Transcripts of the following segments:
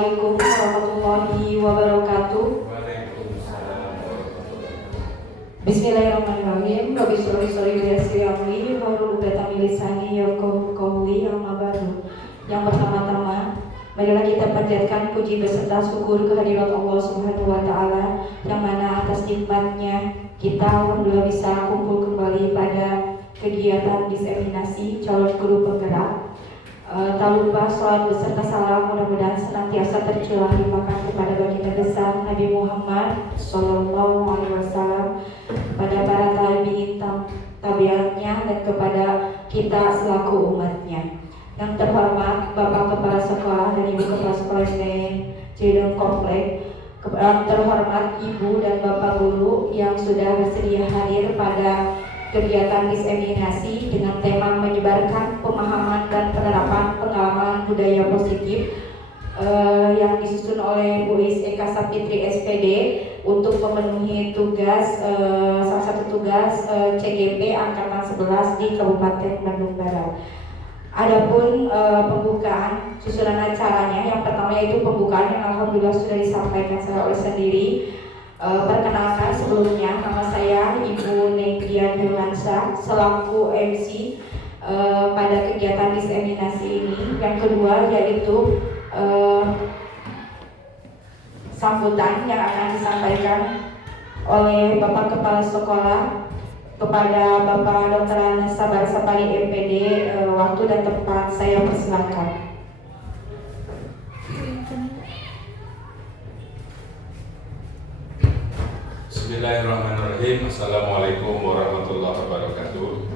Assalamualaikum warahmatullahi wabarakatuh. Bismillahirrahmanirrahim. Rabbi sholli wa yassir amri wahlul 'uqdatam min lisani yafqahu qawli. Amma ba'du. Yang pertama-tama, marilah kita panjatkan puji beserta syukur kehadirat Allah Subhanahu wa taala yang mana atas nikmatnya kita alhamdulillah bisa kumpul kembali pada kegiatan diseminasi calon guru penggerak. Tak lupa salat beserta salam mudah-mudahan senantiasa tercurah limpahkan kepada baginda besar Nabi Muhammad Sallallahu Alaihi Wasallam, kepada para tabi'in tabiatnya dan kepada kita selaku umatnya. Yang terhormat Bapak Kepala Sekolah dan Ibu Kepala Sekolah SD Ciliwung Komplek, yang terhormat Ibu dan Bapak Guru yang sudah bersedia hadir pada kegiatan diseminasi dengan tema menyebarkan pemahaman dan penerapan pengalaman budaya positif yang disusun oleh Bu Is Eka Sapitri SPD untuk memenuhi tugas salah satu tugas CGP Angkatan 11 di Kabupaten Bandung Barat. Adapun pembukaan susunan acaranya, yang pertama yaitu pembukaan yang alhamdulillah sudah disampaikan oleh sendiri. Perkenalkan sebelumnya, nama saya Ibu Negrian Firmansyah selaku MC pada kegiatan diseminasi ini. Yang kedua yaitu sambutan yang akan disampaikan oleh Bapak Kepala Sekolah kepada Bapak Dr. Sabar Sapari MPD. Waktu dan tempat saya persilakan. Bismillahirrahmanirrahim. Assalamualaikum warahmatullahi wabarakatuh.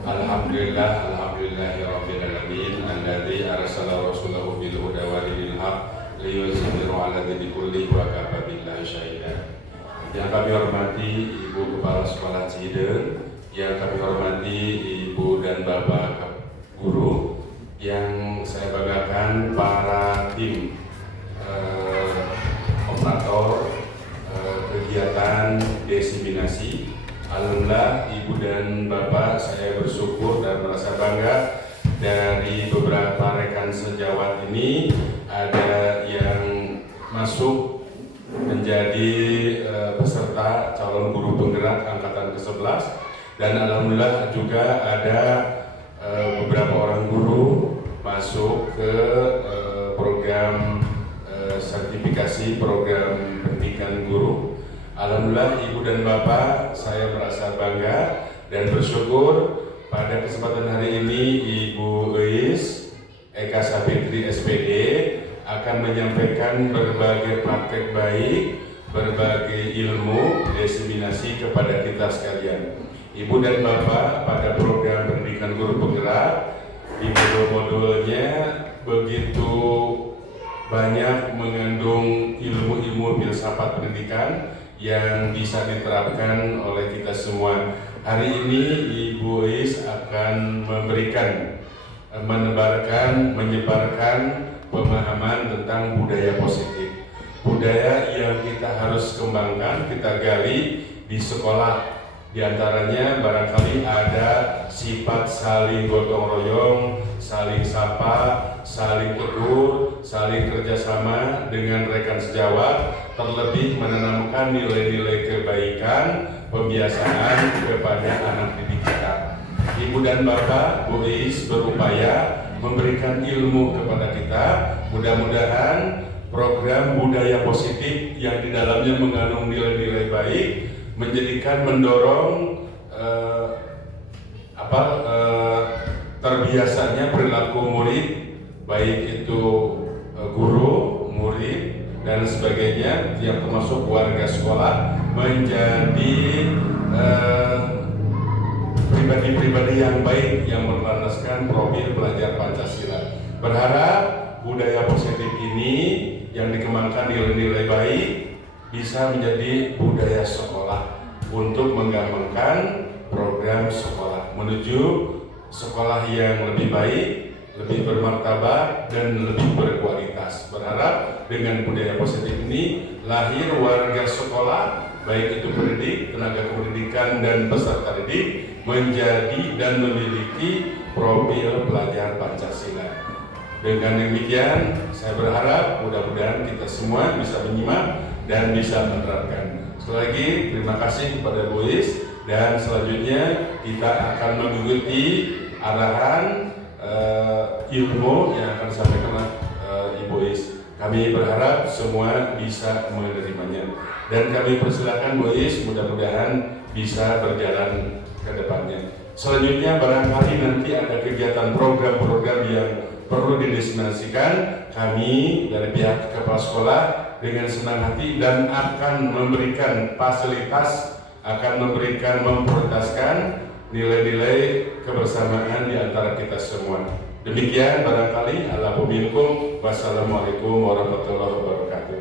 Alhamdulillahirabbil alamin alladzi arsala rasulahu bil huda wa dinil haq liyuzhirahu 'ala dini kullihi wa kafa billahi syahida. Yang kami hormati Ibu Kepala Sekolah Cihideung, yang kami hormati Ibu dan Bapak Guru, yang saya banggakan para tim operator kegiatan diseminasi. Alhamdulillah Ibu dan Bapak, saya bersyukur dan merasa bangga dari beberapa rekan sejawat ini ada yang masuk menjadi peserta calon guru penggerak angkatan ke-11, dan alhamdulillah juga ada beberapa orang guru masuk ke program sertifikasi program pendidikan guru. Alhamdulillah Ibu dan Bapak, saya merasa bangga dan bersyukur pada kesempatan hari ini Ibu Is Eka Sapitri SPD akan menyampaikan berbagai praktek baik, berbagai ilmu diseminasi kepada kita sekalian. Ibu dan Bapak, pada program pendidikan guru penggerak di modul-modulnya begitu banyak mengandung ilmu-ilmu filsafat pendidikan yang bisa diterapkan oleh kita semua. Hari ini Ibu Is akan menyebarkan pemahaman tentang budaya positif. Budaya yang kita harus kembangkan, kita gali di sekolah. Di antaranya barangkali ada sifat saling gotong royong, saling sapa, saling tegur, saling kerjasama dengan rekan sejawat, terlebih menanamkan nilai-nilai kebaikan, pembiasaan kepada anak didik kita. Ibu dan Bapak, Bu Is berupaya memberikan ilmu kepada kita. Mudah-mudahan program budaya positif yang di dalamnya mengandung nilai-nilai baik mendorong terbiasanya perilaku murid, baik itu guru, murid dan sebagainya yang termasuk warga sekolah, menjadi pribadi-pribadi yang baik yang berlandaskan profil pelajar Pancasila. Berharap budaya positif ini yang dikembangkan nilai-nilai baik bisa menjadi budaya sekolah untuk mengembangkan program sekolah menuju sekolah yang lebih baik, lebih bermartabat dan lebih berkualitas. Berharap dengan budaya positif ini lahir warga sekolah, baik itu pendidik, tenaga pendidikan dan peserta didik, menjadi dan memiliki profil pelajar Pancasila. Dengan demikian, saya berharap mudah-mudahan kita semua bisa menyimak dan bisa menerapkan. Sekali lagi, terima kasih kepada Bu Is, dan selanjutnya kita akan mengikuti arahan ilmu yang akan disampaikan Ibu Is. Kami berharap semua bisa menerimanya, dan kami persilakan Bu Is, mudah-mudahan bisa berjalan ke depannya. Selanjutnya barangkali nanti ada kegiatan program-program yang perlu didiskriminasikan, kami dari pihak kepala sekolah dengan senang hati dan akan memberikan fasilitas, akan memberikan memprioritaskan nilai-nilai kebersamaan di antara kita semua. Demikian barangkali. Allahu minkum. Wassalamualaikum warahmatullahi wabarakatuh.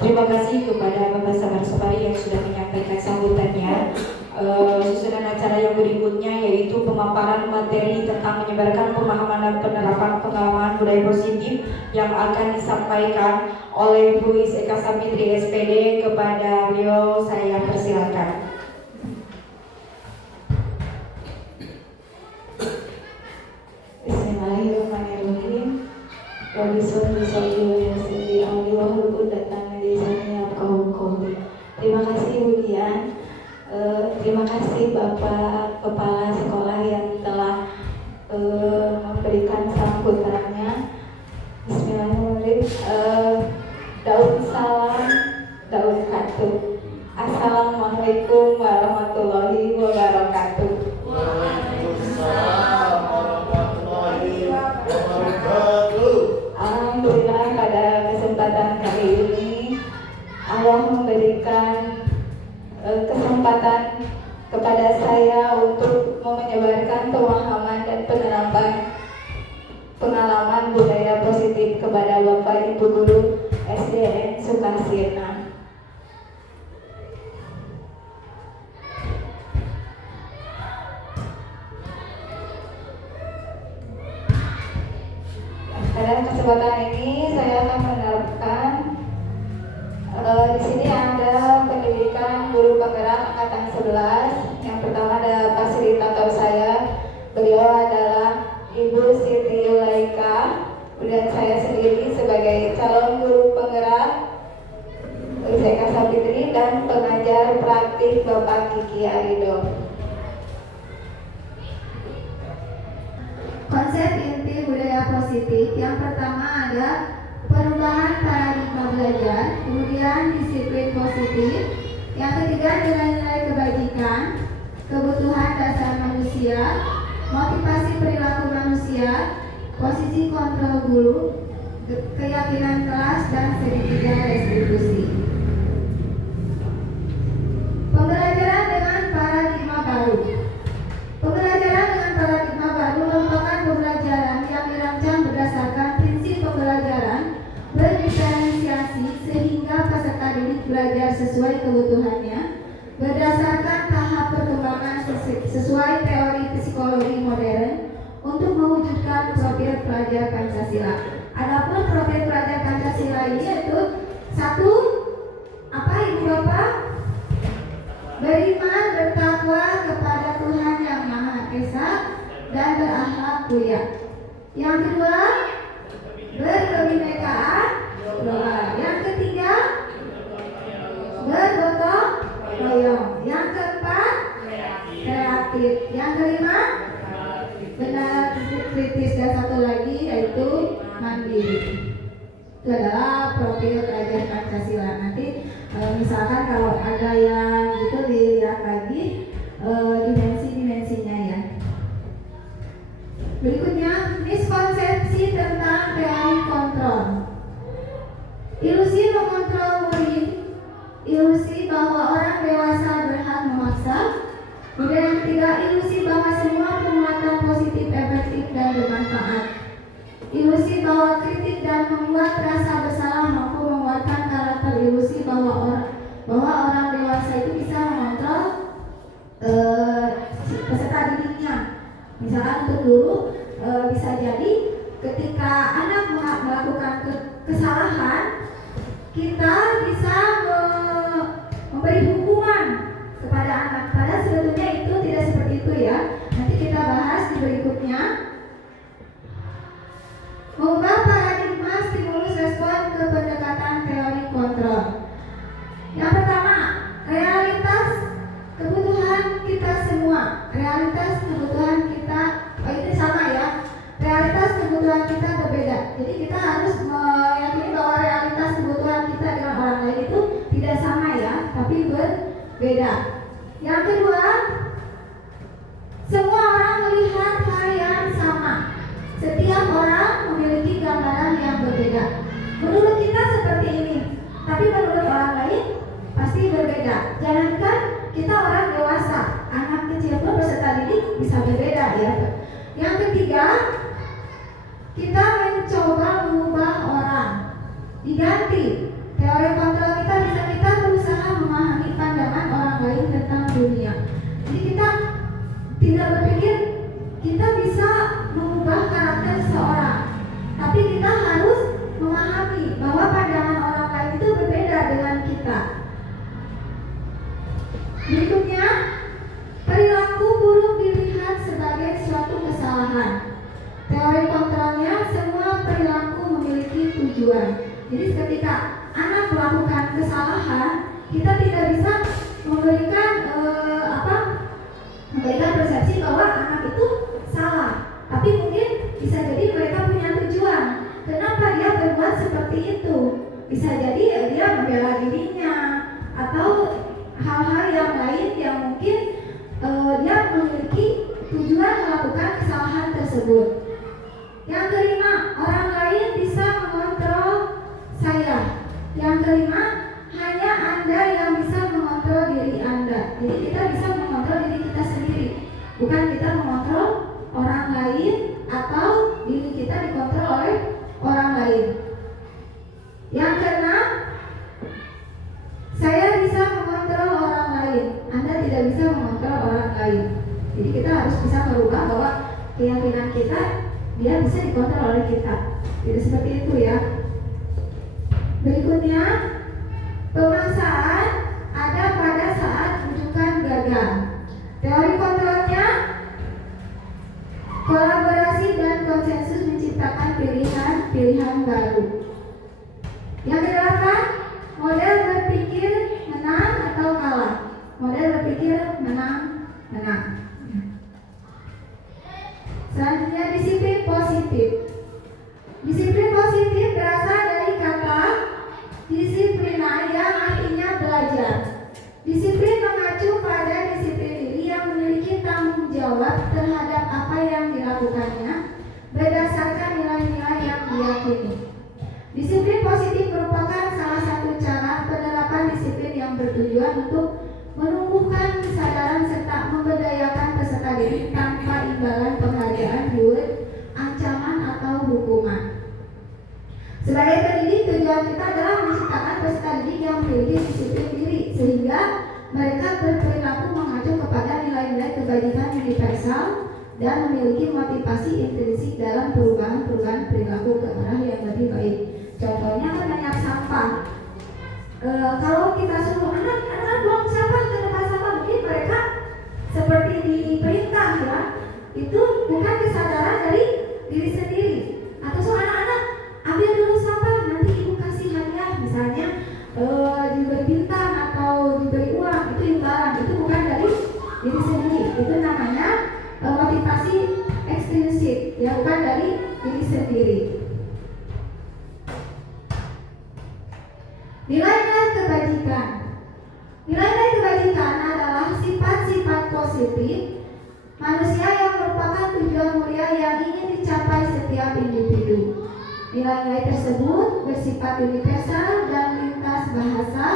Terima kasih kepada Bapak Sabar Supari yang sudah menyampaikan sambutannya. Susunan acara yang berikutnya yaitu pemaparan materi tentang menyebarkan pemahaman dan penerapan pengalaman budaya positif yang akan disampaikan oleh Bu Is Eka Sapitri SPD. Kepada beliau saya persilakan. Bismillahirrahmanirrahim. Terima kasih Bu Dian. Terima kasih Bapak Kepala Sekolah yang telah memberikan sambutannya. Bismillahirrahmanirrahim. Daun salam, daun katu. Assalamualaikum warahmatullahi wabarakatuh. Waalaikumsalam warahmatullahi wabarakatuh. Alhamdulillah, pada kesempatan kali ini Allah memberikan kesempatan kepada saya untuk menyebarkan pemahaman dan penerapan pengalaman budaya positif kepada Bapak Ibu Guru SDN Sukasirna. Pada kesempatan ini saya akan menerapkan di sini ada pendidikan guru penggerak angkatan 11. Yang pertama ada fasilitator saya, beliau adalah Ibu Siti Yulaika, dan saya sendiri sebagai calon guru penggerak Eka Sapitri, dan pengajar praktik Bapak Kiki Arido. Konsep inti budaya positif yang pertama ada perubahan paradigma belajar, kemudian disiplin positif, yang ketiga nilai-nilai kebajikan, kebutuhan dasar manusia, motivasi perilaku manusia, posisi kontrol guru, keyakinan kelas, dan segitiga restitusi. Pembelajaran dengan paradigma baru. Pembelajaran dengan paradigma baru merupakan pembelajaran yang dirancang berdasarkan prinsip pembelajaran berdiferensiasi sehingga peserta didik belajar sesuai kebutuhannya berdasarkan tahap perkembangan sesuai teori psikologi modern untuk mewujudkan profil pelajar Pancasila. Adapun profil pelajar Pancasila ini yaitu satu, apa Ibu Bapak? Beriman, bertakwa kepada Tuhan Yang Maha Esa dan berakhlak mulia. Yang kedua, berkebinekaan global. Yang ketiga, bergotong royong. Yang keempat, kreatif. Yang kelima, benar kritis, dan satu lagi yaitu mandiri. Itu adalah profil pelajar Pancasila. Nanti misalkan kalau ada yang gitu dilihat lagi dimensi-dimensinya ya. Berikutnya, miskonsepsi tentang teori kontrol. Ilusi mengontrol murid, ilusi bahwa orang dewasa berhak memaksa. Kemudian yang ketiga, ilusi bahwa semua penguatan positif efektif dan bermanfaat. Ilusi bahwa kritik dan membuat rasa bersalah mampu menguatkan karakter. Ilusi bahwa orang dewasa itu bisa mengontrol peserta didiknya. Misalkan untuk guru bisa jadi ketika anak melakukan kesalahan, kita bisa memberi hukuman kepada anak. Padahal sebetulnya itu tidak itu ya. Nanti kita bahas di berikutnya. Mengubah paradigma stimulus respon ke pendekatan teori kontrol. Yang pertama, realitas kebutuhan kita semua. Realitas kebutuhan kita, ini sama ya. Realitas kebutuhan kita berbeda. Jadi kita harus meyakini bahwa realitas kebutuhan kita dengan orang lain itu tidak sama ya, tapi berbeda. Yang kedua, semua orang melihat hal yang sama. Setiap orang memiliki gambaran yang berbeda. Menurut kita seperti ini, tapi menurut orang lain pasti berbeda. Jangankan kita orang dewasa, anak kecil pun peserta didik bisa berbeda ya. Yang ketiga, kita mencoba mengubah orang. Diganti teori kontrol kita, bisa kita berusaha memahami pandangan orang lain tentang dunia. Jadi kita tidak berpikir kita bisa mengubah karakter seorang, tapi kita harus memahami bahwa pandangan orang lain itu berbeda dengan kita. Berikutnya, perilaku buruk dilihat sebagai suatu kesalahan. Teori kontrolnya, semua perilaku memiliki tujuan. Jadi ketika anak melakukan kesalahan, kita tidak bisa memberikan persepsi bahwa anak itu salah. Tapi mungkin bisa jadi mereka punya tujuan. Kenapa dia berbuat seperti itu? Bisa jadi dia membela dirinya atau hal-hal yang lain yang mungkin dia memiliki tujuan melakukan kesalahan tersebut. Yang kelima, orang lain bisa mengontrol saya. Yang kelima, hanya Anda yang bisa mengontrol diri Anda. Jadi kita bisa mengontrol diri kita sendiri, bukan kita mengontrol orang lain atau diri kita dikontrol oleh orang lain. Yang keenam, saya bisa mengontrol orang lain, Anda tidak bisa mengontrol orang lain. Jadi kita harus bisa merubah bahwa keyakinan kita dia bisa dikontrol oleh kita. Tidak seperti itu ya. Berikutnya, pemaksaan ada pada saat rujukan gagal. Teori kontrolnya, kolaborasi dan konsensus menciptakan pilihan baru. Yang kedelapan, model berpikir menang atau kalah. Model berpikir menang. Selanjutnya, disiplin positif. Disiplin positif berasal dari kata disiplina yang artinya belajar. Disiplin mengacu pada disiplin diri yang memiliki tanggung jawab terhadap apa yang dilakukannya berdasarkan nilai-nilai yang diyakini. Disiplin positif merupakan salah satu cara penerapan disiplin yang bertujuan untuk menumbuhkan kesadaran serta memberdayakan peserta didik tanpa imbalan penghargaan, duit, ancaman atau hukuman. Sebagai pendidik, tujuan kita adalah menciptakan peserta didik yang memiliki disiplin diri sehingga mereka berperilaku mengacu kepada nilai-nilai kebajikan yang universal dan memiliki motivasi intrinsik dalam perubahan perilaku ke arah yang lebih baik. Contohnya menanyakan sampah. Kalau kita suruh anak-anak buang sampah ke tempat sampah, mungkin mereka seperti diperintah ya. Itu bukan kesadaran dari diri sendiri. Atau so anak-anak ambil dulu sampah, nanti ibu kasih hadiah, misalnya diberi bintang atau diberi uang, itu imbalan. Itu bukan dari diri sendiri. Itu namanya motivasi ekstrinsik, ya, bukan dari diri sendiri. Nilai-nilai kebajikan. Nilai-nilai kebajikan adalah sifat-sifat positif manusia yang merupakan tujuan mulia yang ingin dicapai setiap individu. Nilai-nilai tersebut bersifat universal dan lintas bahasa,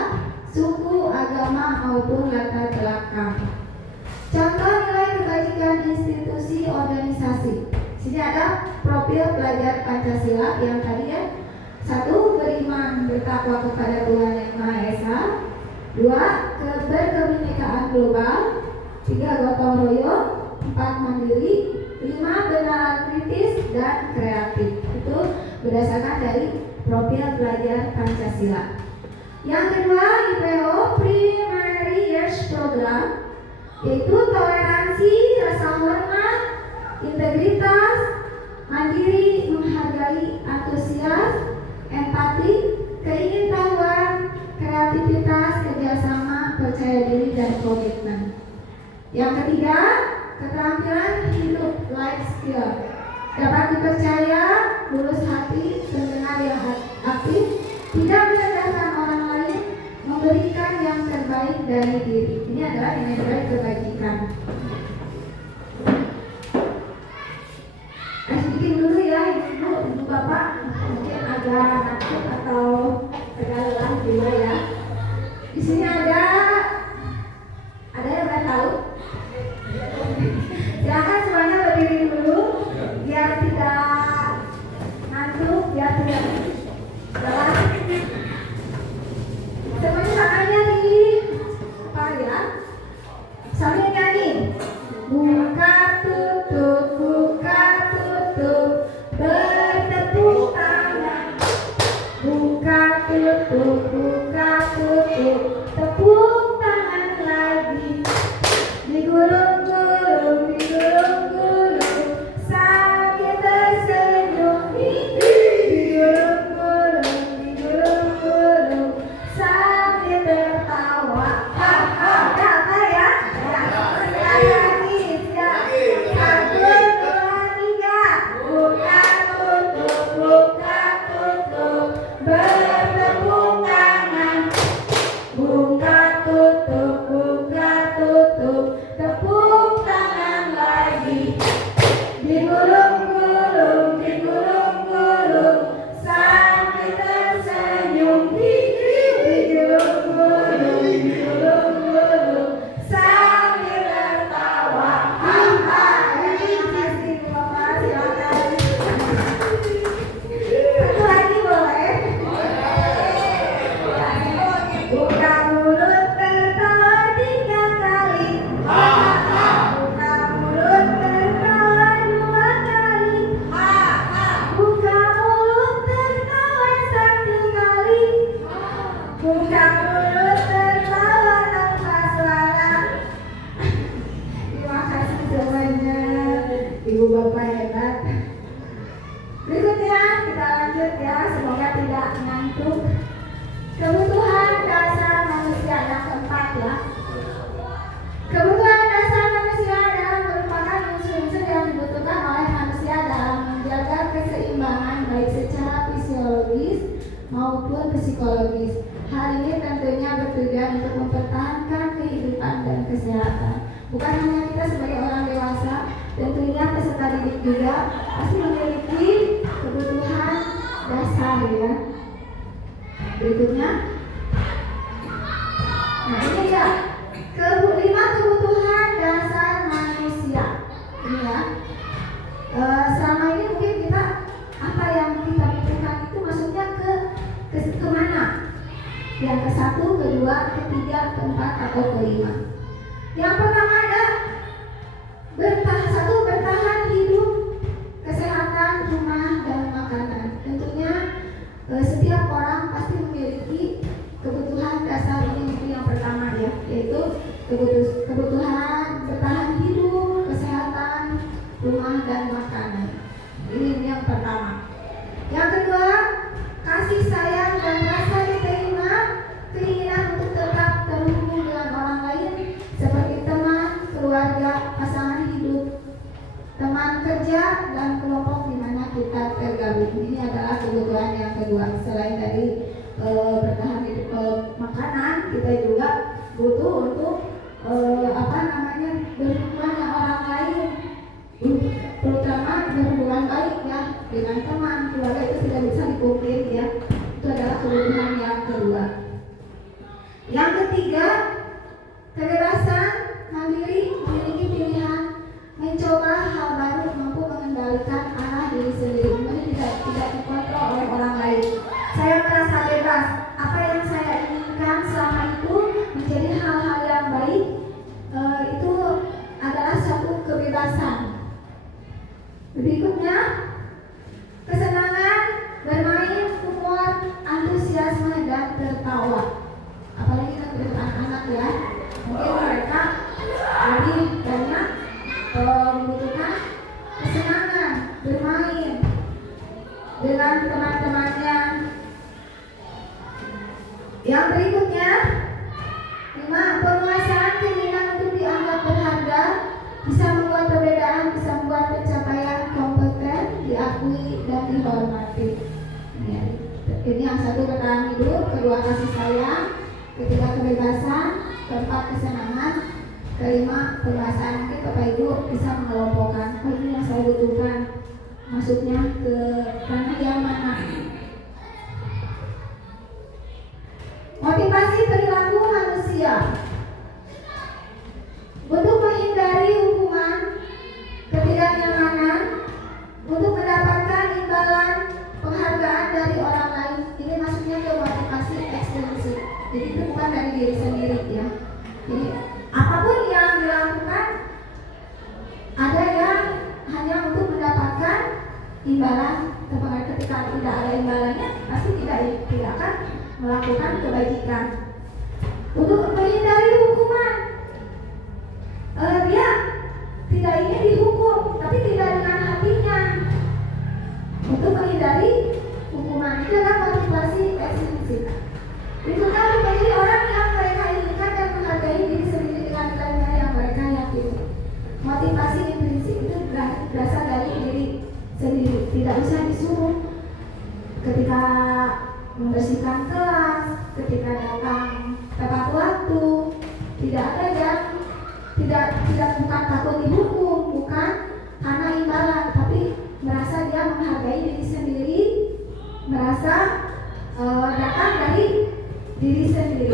suku, agama maupun latar belakang. Contoh nilai kebajikan institusi organisasi. Sini ada profil pelajar Pancasila yang tadi ya. 1. Beriman bertakwa kepada Tuhan Yang Maha Esa. 2. Berkebinekaan global. 3. Gotong royong. 4. Mandiri. 5. Benaran kritis dan kreatif. Itu berdasarkan dari profil pelajar Pancasila. Yang kedua, IPO Primary Years Program, yaitu toleransi, rasa hormat, integritas, mandiri, menghargai, antusias, empati, keingintahuan, kreativitas, kerjasama, percaya diri, dan komitmen. Yang ketiga, keterampilan hidup, life skill. Dapat dipercaya, lurus hati, pendengar yang aktif, tidak merendahkan orang lain, memberikan yang terbaik dari diri. Ini adalah nilai-nilai kebajikan. Bikin dulu ya, ibu bapak mungkin agak ngantuk atau agak lelah juga ya. Di sini ada yang nggak tahu? Silakan semuanya berdiri dulu biar tidak ngantuk, biar tidak lelah. Semuanya tangannya di kepala ya. Sambil nyanyi. Buka tutup, bertepuk tangan. Buka tutup, tepuk tangan lagi. Digulung-gulung, sambil tersenyum. Digulung-gulung, sambil tertawa. Apa ya? Sekali lagi, siap. 1, 2, 3. Buka tutup, bertepuk tangan. Buka tutup, tepuk tangan lagi. Digulung-gulung, sambil tersenyum. Digulung-gulung, sambil tertawa. Terima kasih Bapak, silakan. Satu lagi boleh? Buka mulut tertawa 3 kali. Buka mulut tertawa 2 kali. Buka mulut tertawa 1 kali. Buka mulut tertawa tanpa suara. Terima kasih semuanya, ibu bapak hebat. Berikutnya kita lanjut ya, semoga tidak ngantuk. Kebutuhan dasar manusia yang keempat ya. Kebutuhan dasar manusia adalah merupakan unsur-unsur yang dibutuhkan oleh manusia dalam menjaga keseimbangan baik secara fisiologis maupun psikologis. Hal ini tentunya bertujuan untuk mempertahankan kehidupan dan kesehatan. Bukan hanya kita sebagai orang dewasa, tentunya peserta didik juga pasti memiliki kebutuhan dasar ya. Berikutnya, nah ini ya, 5 kebutuhan dasar manusia. Ini ya, selama ini mungkin kita apa yang kita butuhkan itu maksudnya ke mana? Yang ke-1, ke-2, ke-3, ke-4 atau ke-5. Yang pertama ada bertahan hidup, kesehatan, rumah, dan makanan. Tentunya setiap orang pasti memiliki kebutuhan dasar ini. Itu yang pertama ya, yaitu kebutuhan bertahan hidup, kesehatan, rumah, dan makanan. Ini yang pertama. Yang kedua, kasih sayang dan rasa diterima, keinginan untuk tetap terhubung dengan orang lain seperti teman, keluarga, pasangan hidup, teman kerja, dan kelompok di mana kita tergabung. Ini adalah kebutuhan yang kedua. Selain dari bertahan hidup makanan, kita juga butuh untuk berhubungan dengan orang lain, terutama berhubungan baik ya dengan teman, keluarga. Itu tidak bisa dipungkiri ya. Itu adalah kebutuhan yang kedua. Yang ketiga, kebebasan, mandiri, memiliki pilihan, mencoba hal baru, mampu mengendalikan arah diri sendiri. Ini tidak dikontrol oleh orang lain. Saya berikutnya, 5. Penguasaan keinginan untuk dianggap berharga bisa membuat perbedaan, bisa membuat pencapaian kompeten diakui dan dihormati. Ya. Ini yang satu bertahan hidup, kedua kasih sayang, ketiga kebebasan, keempat kesenangan, kelima penguasaan. Mungkin Bapak Ibu bisa mengelompokkan, oh ini yang saya butuhkan, masuknya ke ranah yang mana. Motivasi perilaku manusia untuk menghindari hukuman, ketidaknyamanan, untuk mendapatkan imbalan penghargaan dari orang lain. Ini masuknya ke motivasi ekstrinsik. Jadi itu bukan dari diri sendiri ya. Jadi apapun yang dilakukan, ada yang hanya untuk mendapatkan imbalan. Ketika tidak ada imbalannya, pasti tidak akan melakukan kebajikan. Untuk menghindari hukuman, dia tidak ingin dihukum, tapi tidak dengan hatinya. Untuk menghindari hukuman, itu adalah motivasi ekstrinsik. Berikutnya, untuk menjadi orang yang mereka inginkan dan menghargai diri sendiri dengan nilai yang mereka yakini. Motivasi intrinsik itu berasal dari diri sendiri, tidak usah disuruh. Ketika membersihkan kelas, ketika datang tepat waktu, tidak ada yang tidak bukan takut dihukum, bukan karena imbalan, tapi merasa dia menghargai diri sendiri, merasa datang dari diri sendiri.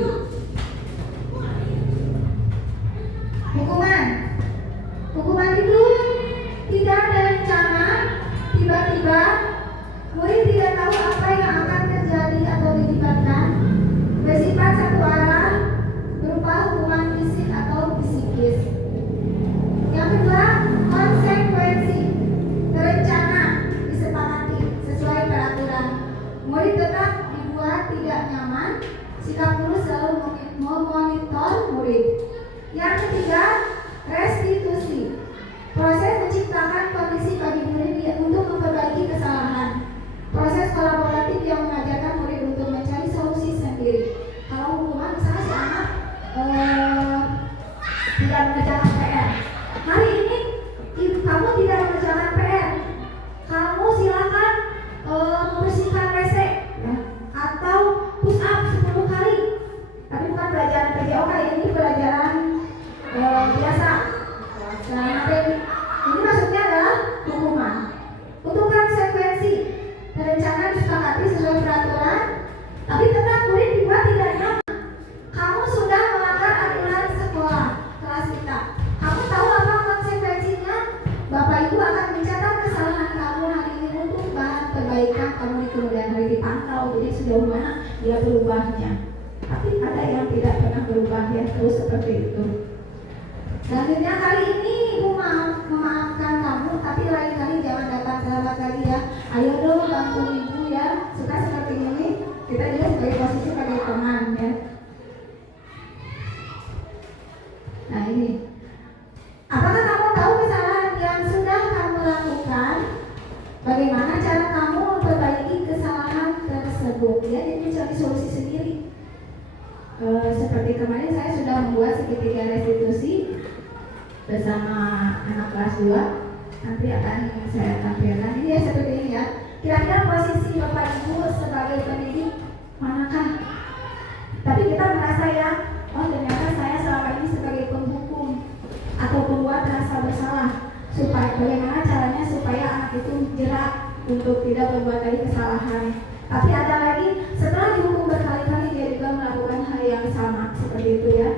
Hukuman itu tidak ada rencana, tiba-tiba murid tidak tahu apa yang akan terjadi atau dilibatkan, bersifat satu arah, berupa hukuman fisik atau psikis. Yang kedua, konsekuensi, terencana, disepakati sesuai peraturan. Murid tetap dibuat tidak nyaman, sikap guru selalu memonitor murid. Yang ketiga, restitusi, proses menciptakan kondisi bagi murid untuk memperbaiki kesalahan. Proses kolaboratif yang mengajarkan murid untuk mencari solusi sendiri. Kalau hukuman misalnya si anak tidak mengerjakan PR, hari ini kamu tidak mengerjakan PR, kamu silakan membersihkan WC ya, atau push up 10 kali. Tapi bukan pelajaran PJOK, ini pelajaran biasa. Nah, ini maksudnya adalah hukuman. Untuk konsekuensi, rencana disepakati sesuai peraturan, tapi tetap murid dibuat tidak nyaman. Kamu sudah melanggar aturan sekolah kelas kita. Kamu tahu apa konsekuensinya? Bapak Ibu akan mencatat kesalahan kamu hari ini untuk bahan perbaikan kamu di kemudian hari dipantau. Jadi sejauh mana dia berubahnya. Tapi ada yang tidak pernah berubah, ya terus seperti itu. Selanjutnya, kali ini Ibu memaafkan kamu, tapi lain kali jangan datang terlambat lagi ya. Ayo dong bantu Ibu ya. Suka seperti ini, kita juga sebagai posisi sebagai teman ya. Nah ini, apakah kamu tahu kesalahan yang sudah kamu lakukan? Bagaimana cara kamu memperbaiki kesalahan tersebut? Ya, jadi mencari solusi sendiri. Seperti kemarin saya sudah membuat segitiga restitusi bersama anak kelas 2. Nanti akan saya tampilkan. Ini ya seperti ini ya. Kira-kira posisi Bapak Ibu sebagai pendidik manakah? Tapi kita merasa ya, oh ternyata saya selama ini sebagai penghukum atau pembuat rasa bersalah. Supaya bagaimana caranya supaya anak itu jerak untuk tidak berbuat lagi kesalahan. Tapi ada lagi, setelah dihukum berkali-kali dia juga melakukan hal yang sama seperti itu ya.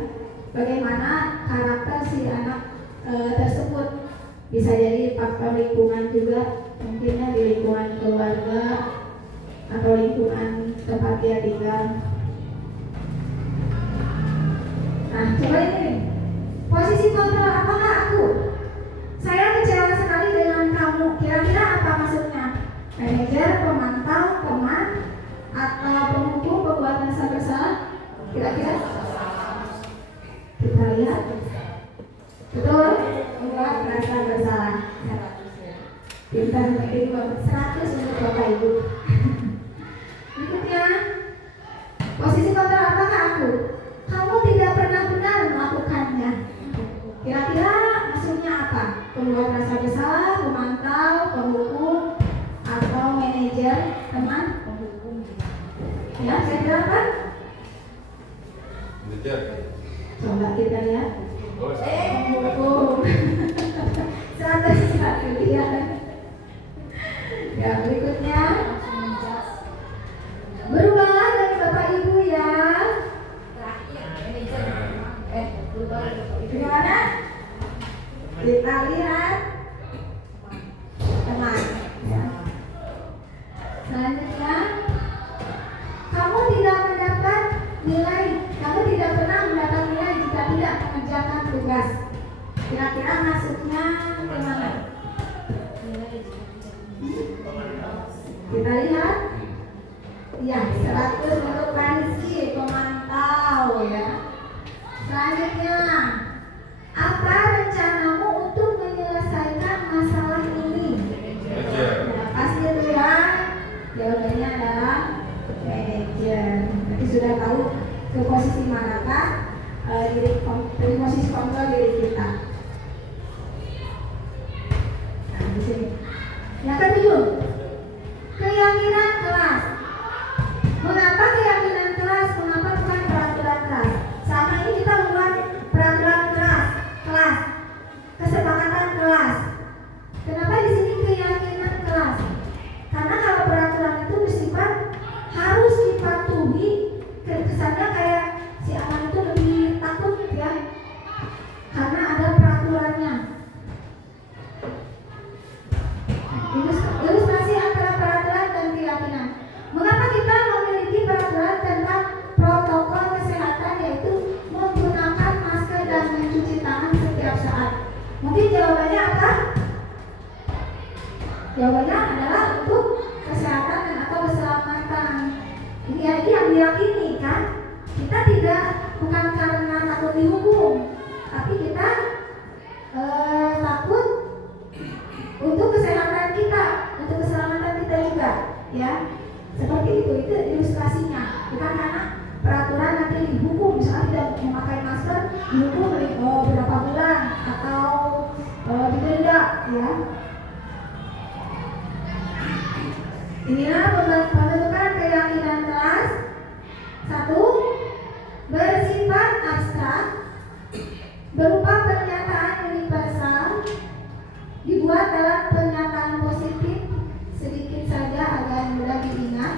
Bagaimana karakter si anak tersebut, bisa jadi faktor lingkungan juga, mungkinnya di lingkungan keluarga atau lingkungan tempat dia tinggal. Nah, coba ini posisi kontrol, apakah aku? Saya kecewa sekali dengan kamu. Kira-kira apa maksudnya? Manajer, pemantau, teman, atau penghukum, pembuat rasa bersalah? Kira-kira? Kita lihat. Betul, membuat rasa bersalah. Pintar menjadi 100 untuk Bapak Ibu. Berikutnya, posisi kontrol, apakah kita lihat. Oh, Oh. 101 dia. Ya, berikutnya. Berubahlah dari Bapak Ibu ya. Gimana? Kita lihat. Teman. Selanjutnya, kamu tidak mendapat nilai, kamu tidak pernah mendapat nilai jika tidak mengerjakan tugas. Kira-kira masuknya kemana? Kita lihat. Ya, 100 untuk Rizky, pemantau ya. Selanjutnya, apa rencanamu untuk menyelesaikan masalah ini? Ya, pasti itu ya. Jawabannya adalah manajer. Nanti sudah tahu ke posisi manakah posisi kontrol diri kita. Nah, di sini. Yang ketujuh, keyakinan kelas. Mengapa keyakinan kelas? Mengapa bukan peraturan kelas? Sama ini kita membuat peraturan kelas, kesepakatan kelas. Kenapa di sini keyakinan kelas? Karena kalau peraturan itu bersifat harus dipatuhi, kesannya kayak si anak itu lebih takut ya, karena ada peraturannya. Ilustrasi antara peraturan dan keyakinan. Mengapa kita memiliki peraturan tentang protokol kesehatan, yaitu menggunakan masker dan mencuci tangan setiap saat? Mungkin jawabannya apa? Jawabannya adalah untuk kesehatan dan atau keselamatan. Ini yang diyakini kan? Kita tidak, bukan karena takut dihukum, tapi kita takut untuk kesehatan kita, untuk keselamatan kita juga, ya. Seperti itu ilustrasinya. Bukan karena peraturan nanti dihukum, misalnya tidak memakai masker dihukum berapa bulan atau didenda, ya. Inilah pembentukan keyakinan kelas. 1. Bersifat abstrak, berupa pernyataan universal, dibuat dalam pernyataan positif sedikit saja agar mudah diingat,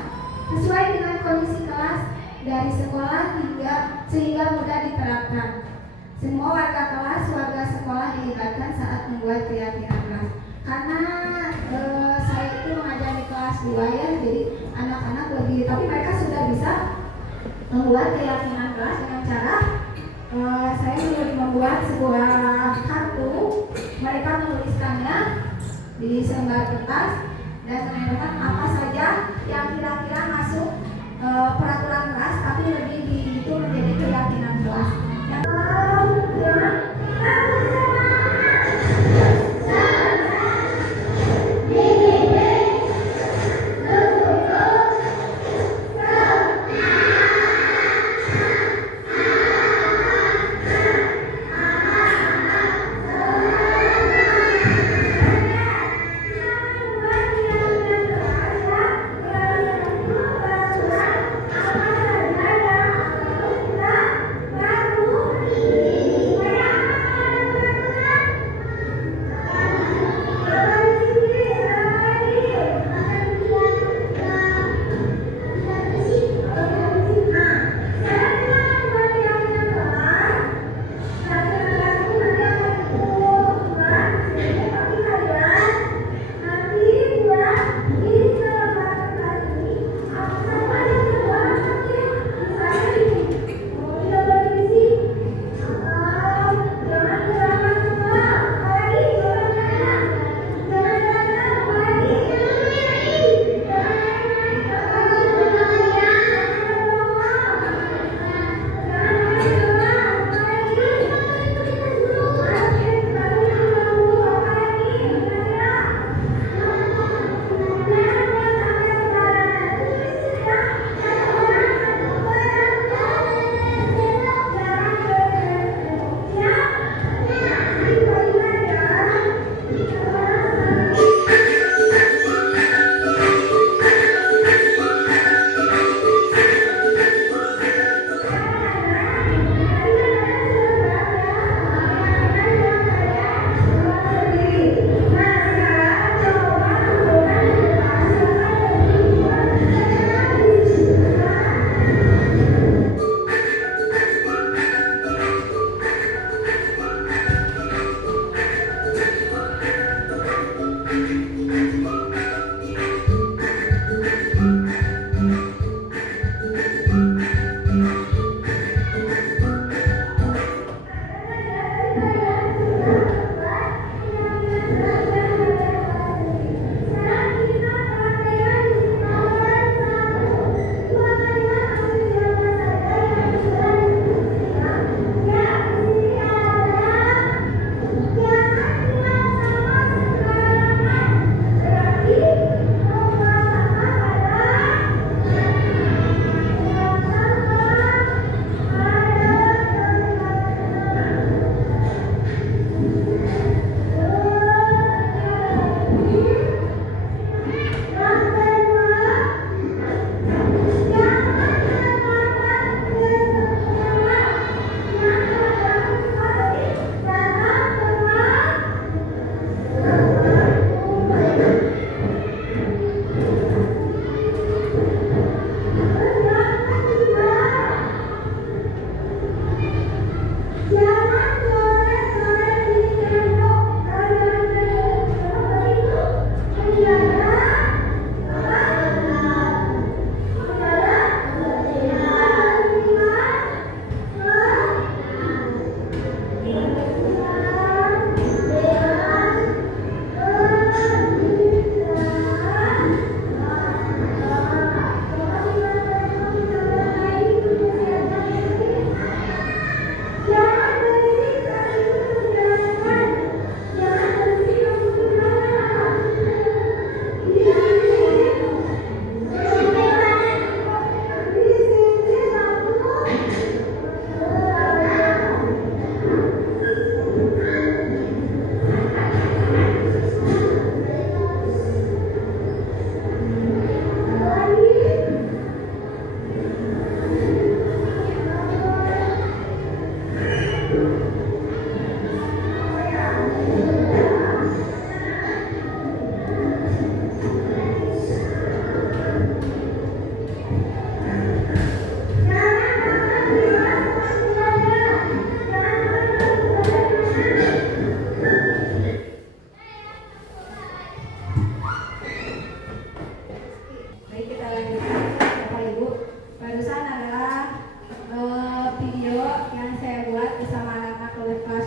sesuai dengan kondisi kelas dari sekolah sehingga mudah diterapkan. Semua warga kelas, warga sekolah dilibatkan saat membuat keyakinan kelas. Karena saya itu mengajar di kelas 2 ya, jadi anak-anak lebih, tapi mereka sudah bisa membuat keyakinan kelas dengan cara saya membuat sebuah kartu, mereka menuliskannya di selembar kertas dan menandakan apa saja yang kira-kira masuk peraturan kelas, tapi lebih itu menjadi keyakinan kelas.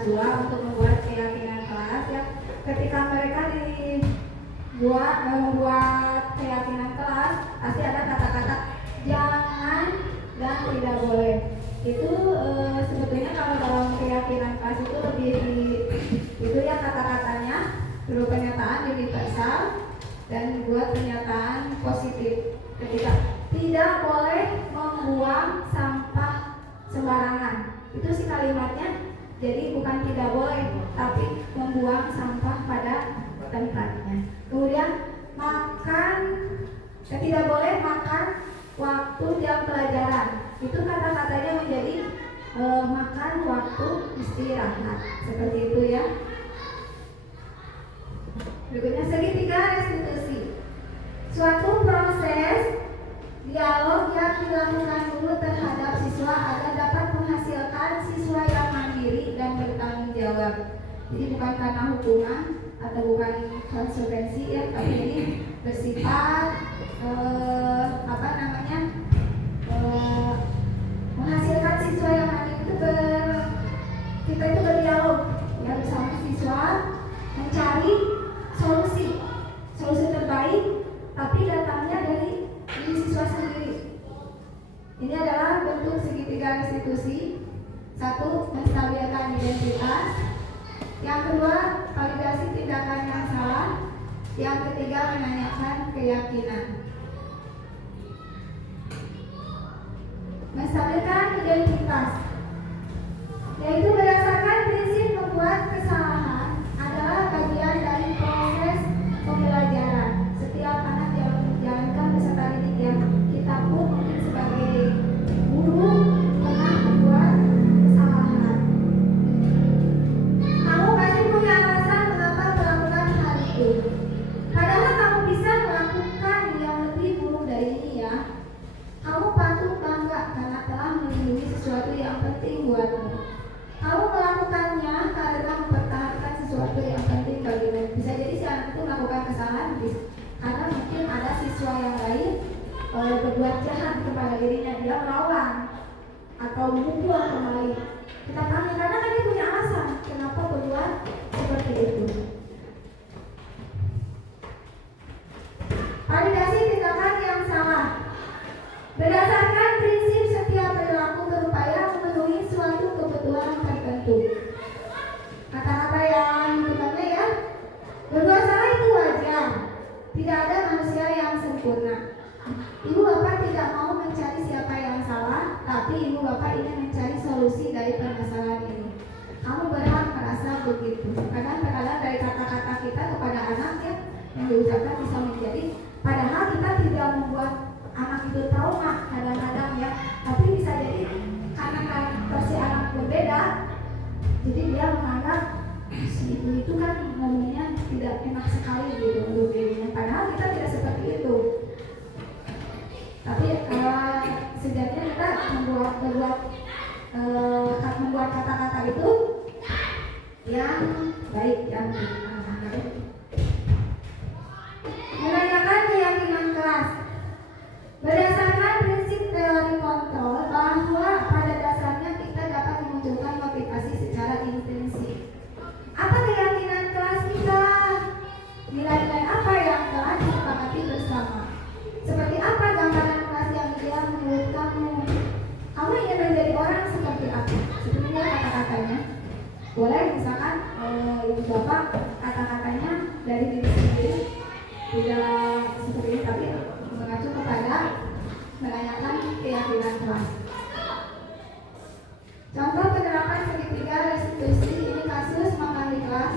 kelas 2 untuk membuat keyakinan kelas ya. Ketika mereka membuat keyakinan kelas, pasti ada kata-kata jangan dan tidak boleh. Itu sebetulnya kalau dalam keyakinan kelas itu lebih itu ya kata-katanya perlu pernyataan universal dan dibuat pernyataan positif. Ketika tidak boleh membuang sampah sembarangan, itu sih kalimatnya. Jadi bukan tidak boleh, tapi membuang sampah pada tempatnya. Kemudian tidak boleh makan waktu jam pelajaran. Itu kata-katanya menjadi makan waktu istirahat. Seperti itu ya. Berikutnya segitiga restitusi. Suatu proses dialog yang dilakukan dulu terhadap siswa agar dapat menghasilkan siswa yang mandiri dan bertanggung jawab. Jadi bukan karena hukuman atau bukan konsekuensi ya, tapi ini bersifat menghasilkan siswa yang mandiri itu kita itu berdialog ya bersama siswa mencari solusi terbaik, tapi datangnya dari siswa sendiri. Ini adalah bentuk segitiga restitusi. Satu, menstabilkan identitas. Yang kedua, validasi tindakan yang salah. Yang ketiga, menanyakan keyakinan. Menstabilkan identitas, yaitu berdasarkan prinsip membuat kesalahan adalah bagian dari proses pembelajaran. Setiap anak yang menjalankan peserta didik yang kita pun mungkin sebagai guru pernah membuat kesalahan. Kamu pasti punya alasan mengapa melakukan hal itu. Padahal kamu bisa melakukan yang lebih buruk dari ini ya. Kamu patut bangga karena telah melindungi sesuatu yang penting buatmu. Kamu melakukannya karena mempertahankan sesuatu yang penting bagimu. Bisa jadi si anak itu melakukan kesalahan karena mungkin ada siswa yang lain berbuat jahat kepada dirinya, dia melawan atau memukul kembali. Kita tanya karena kan dia punya alasan kenapa berbuat seperti itu. Validasi tindakan yang salah. Berdasarkan prinsip setiap perilaku berupaya memenuhi suatu kebutuhan tertentu. Kata-kata yang hitungannya ya, berbuat salah itu wajar. Tidak ada manusia yang sempurna. Ibu bapak tidak mau mencari siapa yang salah, tapi ibu bapak ingin mencari solusi dari permasalahan ini. Kamu berhak merasa begitu. Kadang-kadang dari kata-kata kita kepada anak ya, yang diucapkan bisa menjadi, padahal kita tidak membuat anak itu trauma kadang-kadang ya, tapi bisa jadi karena versi anak berbeda, jadi dia menganggap si ibu itu kan ngomongnya tidak enak sekali gitu untuk dirinya, padahal kita tidak seperti itu. Tapi sejatinya kita membuat kata-kata itu yang baik, yang menanyakan keyakinan kelas. Berdasarkan prinsip teori kontrol bahwa pada dasarnya kita dapat memunculkan motivasi secara intrinsik. Apa keyakinan kelas kita? Nilai-nilai apa yang telah disepakati bersama? Seperti apa gambaran kelas yang ideal menurut kamu? Kamu ingin menjadi orang seperti apa? Sebenarnya kata-katanya boleh misalkan ibu bapak kata-katanya dari diri sendiri tidak seperti ini, tapi mengacu kepada menanyakan keyakinan kelas. Contoh penerapan segitiga restitusi, ini kasus makan di kelas.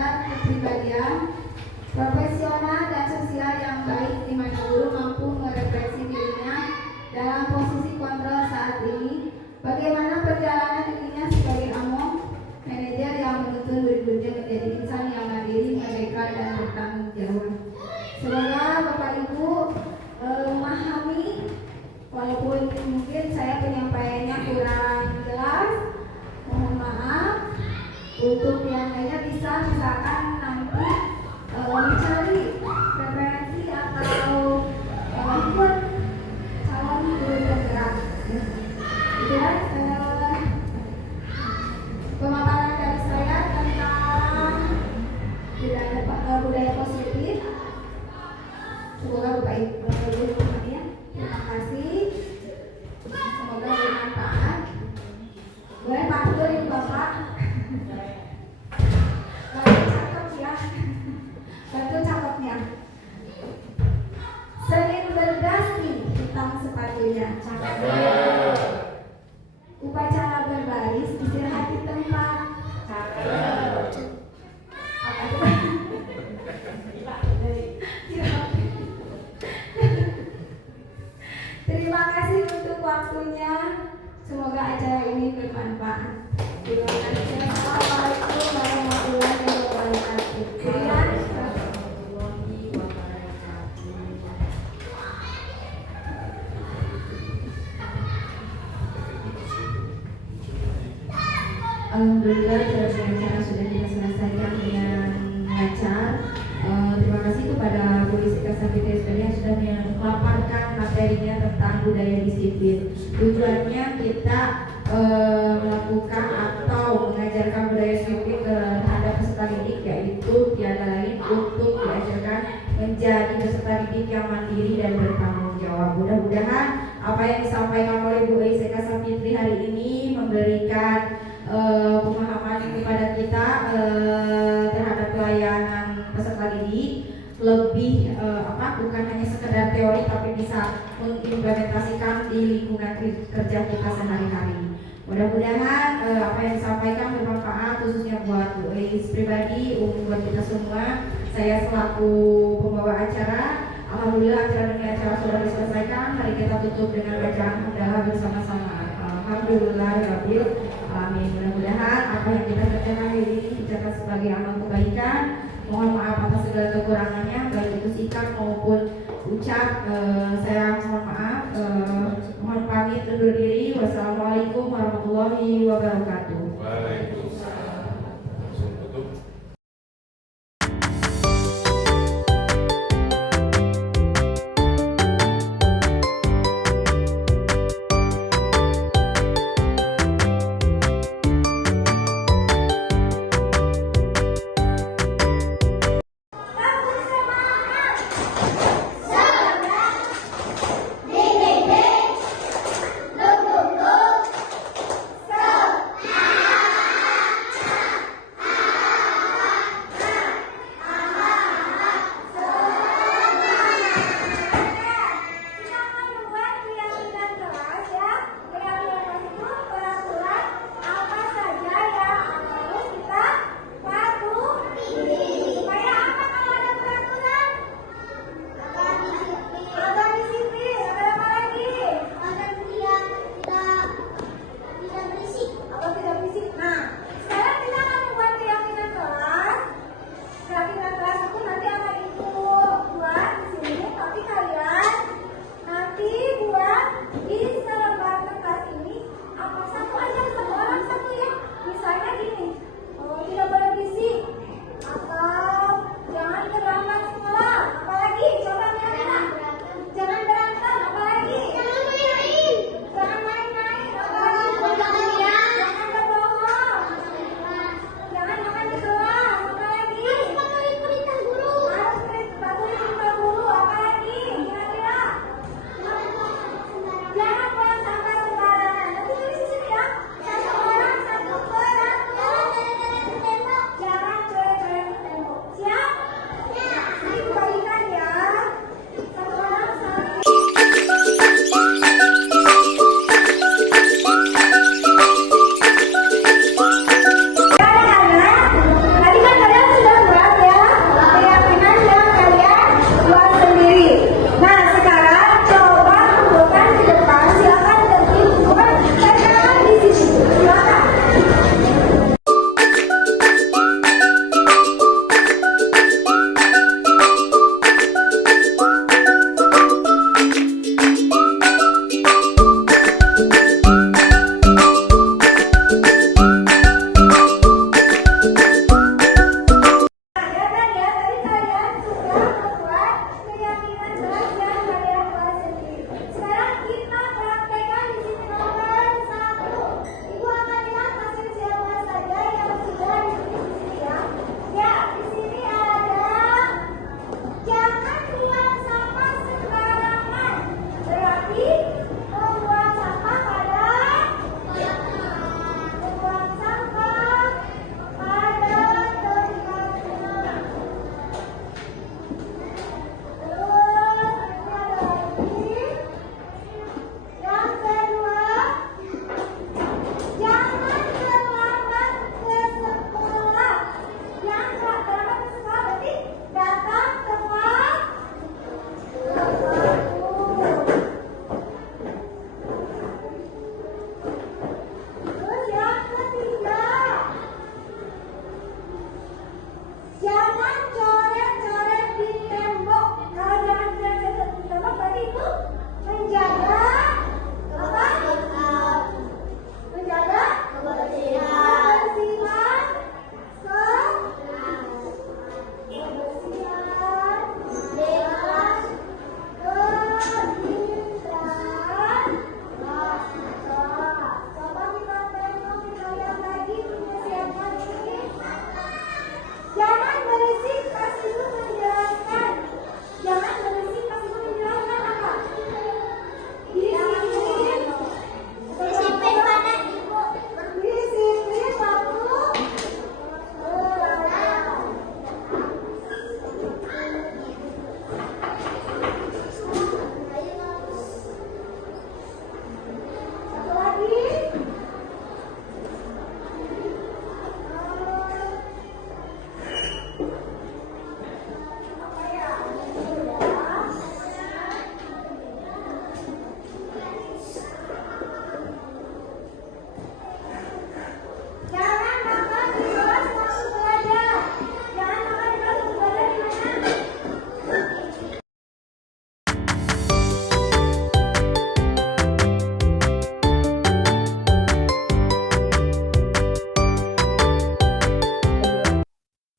dan kepribadian profesional dan sosial yang baik, di mana guru mampu merefleksi dirinya dalam posisi kontrol saat ini. Bagaimana perjalanan dirinya sebagai among manajer yang menuntun murid-muridnya menjadi insan yang mandiri, merdeka, dan bertanggung jawab. Semoga Bapak Ibu memahami, walaupun mungkin saya penyampaiannya kurang jelas, mohon maaf. Untuk yang lainnya bisa misalkan nanti mencari referensi atau ikut calon guru penggerak. Itu ya pemaparan dari saya tentang budaya positif. Semoga Bapak Ibu memahami ya. Terima kasih. Semoga bermanfaat. Boleh pantun ini Bapak. Cakep ya. Bantu cakepnya. Senin berdasi hitam sepatunya. Cakep. Upacara berbaris istirahat di tempat. Cakep. Apa itu? Terima kasih untuk waktunya. Semoga acara ini bermanfaat. Terima kasih. Assalamualaikum warahmatullahi wabarakatuh. Alhamdulillah acara sudah kita selesaikan dengan lancar. Terima kasih kepada Bu Rizka Sabita SPD yang sudah memaparkan materinya tentang budaya disiplin. Tujuannya kita melakukan atau mengajarkan budaya disiplin terhadap peserta didik, yaitu tiada lain untuk diajarkan menjadi peserta didik yang mandiri dan bertanggung jawab. Mudah-mudahan apa yang disampaikan oleh Bu Rizka Sabita hari ini memberikan pemahaman kepada kita terhadap pelayanan peserta didik, lebih bukan hanya sekedar teori tapi bisa mengimplementasikan di lingkungan kerja kita sehari-hari. Mudah-mudahan apa yang disampaikan bermanfaat khususnya buat Bu Eis pribadi, buat kita semua. Saya selaku pembawa acara, alhamdulillah acara demi acara sudah diselesaikan. Mari kita tutup dengan bacaan hamdalah bersama-sama. Alhamdulillah rabbil alamin. Mudah-mudahan apa yang kita kerjakan hari ini dicatat sebagai amal kebaikan. Mohon maaf atas segala kekurangannya, baik itu sikap maupun ucap. Saya mohon maaf. Mohon pamit undur diri. Wassalamualaikum warahmatullahi wabarakatuh. Waalaikumsalam. Langsung tutup. Semangat!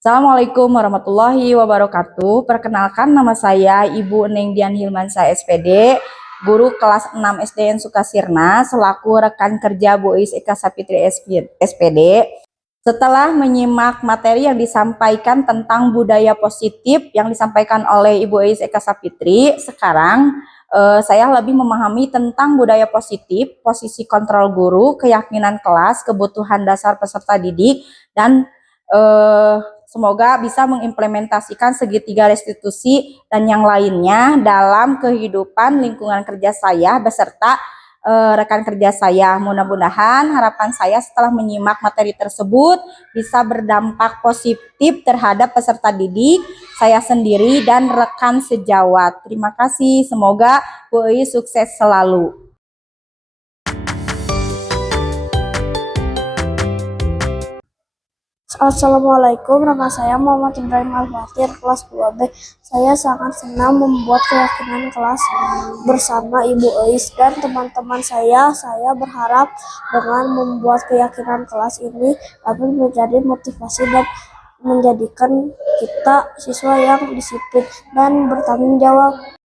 Assalamualaikum warahmatullahi wabarakatuh. Perkenalkan, nama saya Ibu Neng Dian Hilmansyah SPD, guru kelas 6 SDN Sukasirna, selaku rekan kerja Bu Iis Eka Sapitri SPD. Setelah menyimak materi yang disampaikan tentang budaya positif yang disampaikan oleh Ibu Iis Eka Sapitri, sekarang saya lebih memahami tentang budaya positif, posisi kontrol guru, keyakinan kelas, kebutuhan dasar peserta didik, dan semoga bisa mengimplementasikan segitiga restitusi dan yang lainnya dalam kehidupan lingkungan kerja saya beserta rekan kerja saya. Mudah-mudahan harapan saya setelah menyimak materi tersebut bisa berdampak positif terhadap peserta didik, saya sendiri, dan rekan sejawat. Terima kasih, semoga Bu Iis sukses selalu. Assalamualaikum, nama saya Muhammad Ibrahim Al-Fatir, kelas 2B. Saya sangat senang membuat keyakinan kelas bersama Ibu Iis dan teman-teman saya. Saya berharap dengan membuat keyakinan kelas ini dapat menjadi motivasi dan menjadikan kita siswa yang disiplin dan bertanggung jawab.